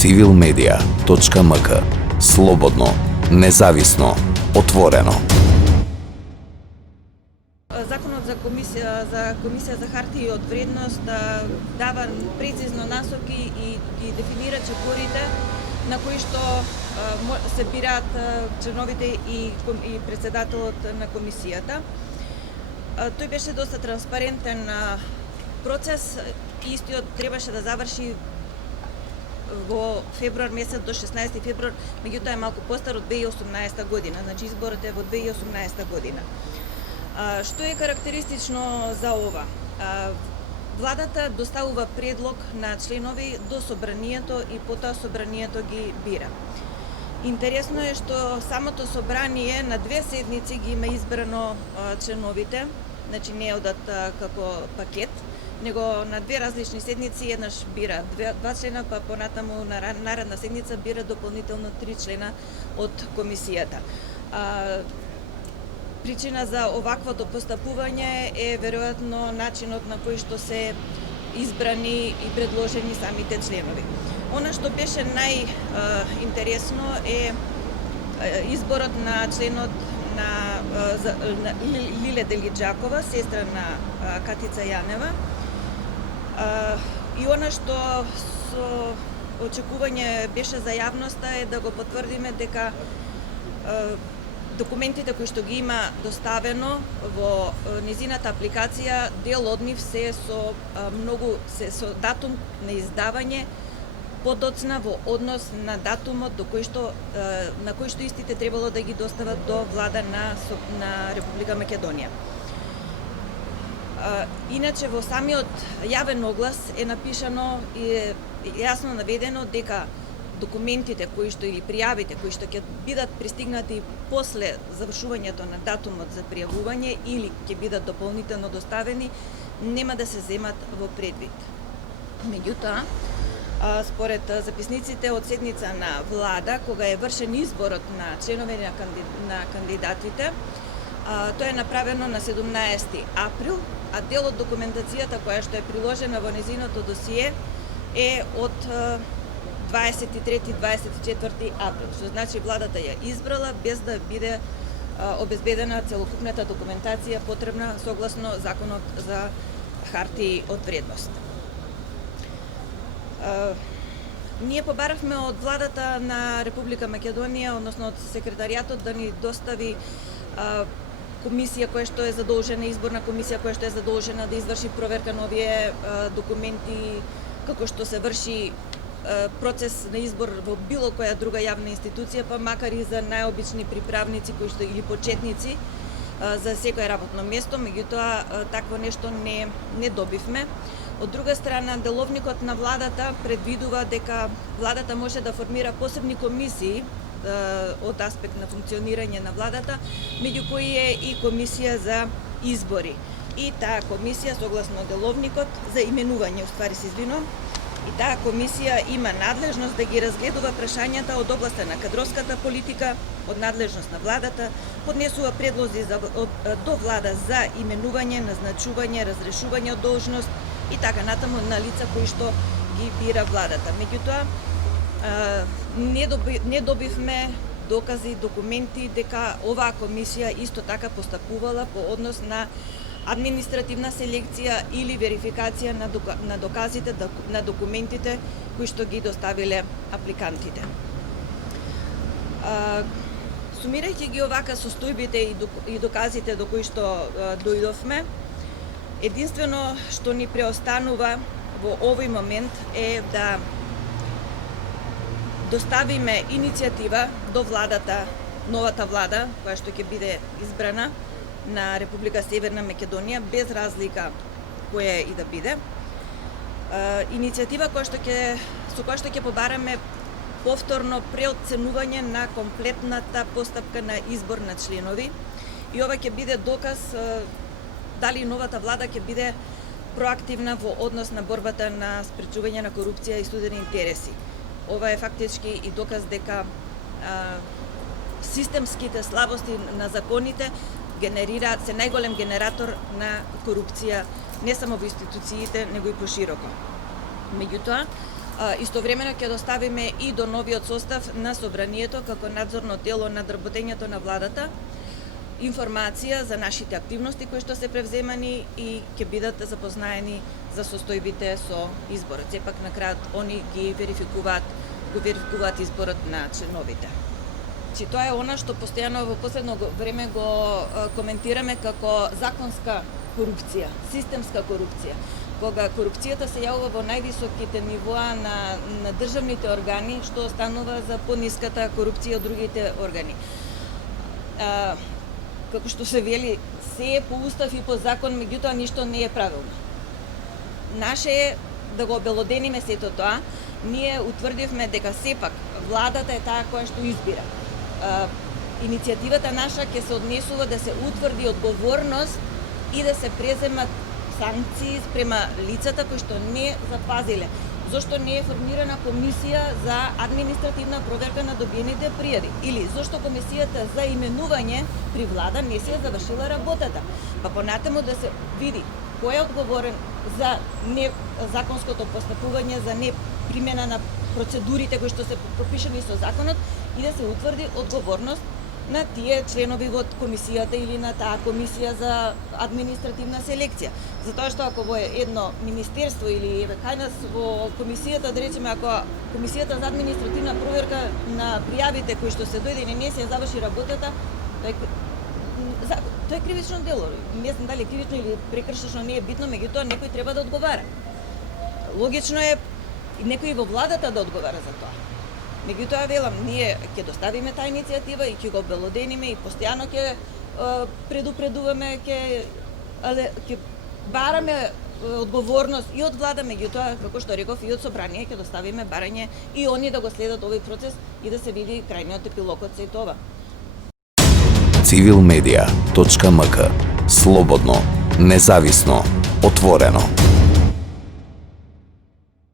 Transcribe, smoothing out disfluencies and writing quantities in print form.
civilmedia.mk. Слободно, независно, отворено. Законот за комисија за харти од вредност дава прецизно насоки и дефинира чекорите на кои што се бираат членовите и председателот на комисијата. Тој беше доста транспарентен процес и истиот требаше да заврши во февруар месец до 16 февруар, меѓутоа е малку постар од 2018 година, значи изборот е во 2018 година. Што е карактеристично за ова? Владата доставува предлог на членови до собранието и потоа собранието ги бира. Интересно е што самото собрание на две седници ги има избрано членовите, значи не одат како пакет, него на две различни седници еднаш бира два члена, па понатаму на наредна седница бира дополнително 3 члена од комисијата. Причина за оваквото постапување е веројатно начинот на кој што се избрани и предложени самите членови. Она што беше најинтересно е изборот на членот на Лиле Делиџакова, сестра на Катица Јанева. И она што со очекување беше за јавноста е да го потврдиме дека документите кои што ги има доставено во низината апликација, дел од нив се со со датум на издавање подоцна во однос на датумот на кој што истите требало да ги достават до влада на Република Македонија. Иначе во самиот јавен оглас е напишано и е јасно наведено дека документите кои што или пријавите кои што ќе бидат пристигнати после завршувањето на датумот за пријавување или ќе бидат дополнително доставени, нема да се земат во предвид. Меѓутоа, според записниците од седница на влада, кога е вршен изборот на членови на кандидатите, тоа е направено на 17 април, а дел од документацијата која што е приложена во незиното досие е од 23-24 април, што значи владата ја избрала без да биде обезбедена целокупната документација потребна согласно Законот за харти од вредност. Ние побаравме од владата на Република Македонија, односно од секретаријатот, да ни достави комисија која што е задолжена, изборна комисија која што е задолжена да изврши проверка на овие документи, како што се врши процес на избор во било која друга јавна институција, па макар и за најобични приправници кои што или почетници за секое работно место, меѓутоа такво нешто не добивме. Од друга страна, деловникот на владата предвидува дека владата може да формира посебни комисии од аспект на функционирање на владата, меѓу кои е и комисија за избори. И таа комисија, согласно деловникот, за именување, уствари се извинувам, и таа комисија има надлежност да ги разгледува прашањата од областа на кадровската политика, од надлежност на владата, поднесува предлози до влада за именување, назначување, разрешување од должност и така натаму на лица кои што ги бира владата. Меѓутоа, не добивме докази, документи дека оваа комисија исто така постапувала по однос на административна селекција или верификација на доказите, на документите кои што ги доставиле апликантите. Сумирајќи ги овака состојбите и доказите до кои што дојдовме, единствено што ни преостанува во овој момент е да доставиме иницијатива до владата, новата влада, која што ќе биде избрана на Република Северна Македонија, без разлика која и да биде. Иницијатива со која што ќе побараме повторно преоценување на комплетната постапка на избор на членови и ова ќе биде доказ дали новата влада ќе биде проактивна во однос на борбата на спречување на корупција и студени интереси. Ова е фактички и доказ дека системските слабости на законите се најголем генератор на корупција не само во институциите, него и пошироко. Меѓутоа, Истовремено ќе доставиме и до новиот состав на собранието како надзорно тело над работењето на владата информација за нашите активности кои што се превземани и ќе бидат запознаени за состојбите со изборот. Сепак на крајот они го верификуваат изборот на членовите. Чи тоа е она што постојано во последно време го коментираме како законска корупција, системска корупција. Кога корупцијата се јавува во највисоките нивоа на државните органи, што останува за пониската корупција од другите органи. Како што се вели, се е по устав и по закон, меѓутоа ништо не е правилно. Наше е да го обелодениме сето тоа. Ние утврдивме дека сепак владата е таа која што избира. Иницијативата наша ќе се однесува да се утврди одговорност и да се преземат санкции спрема лицата кои што не запазиле. Зошто не е формирана комисија за административна проверка на добиените пријави? Или зошто комисијата за именување при влада не се е завршила работата? Па понатаму да се види кој е одговорен за незаконското постапување, за непримена на процедурите кои што се пропишани со законот и да се утврди одговорност на тие членови во комисијата или на таа комисија за административна селекција. Затоа што ако во едно министерство или кај нас во комисијата, да речеме, ако комисијата за административна проверка на пријавите кои што се дојде и не се заврши работата, тоа е кривично дело. Не знам дали кривично или прекршечно, не е битно, меѓутоа некој треба да одговара. Логично е и некој во владата да одговара за тоа. Меѓутоа, велам, ние ќе доставиме таа иницијатива и ќе го обелодениме и постојано ќе предупредуваме, ќе бараме одговорност и од влада, меѓутоа, како што реков, и од собрание ќе доставиме барање и они да го следат овој процес и да се види крајниот епилог од сето ова. Civilmedia.mk. Слободно, независно, отворено.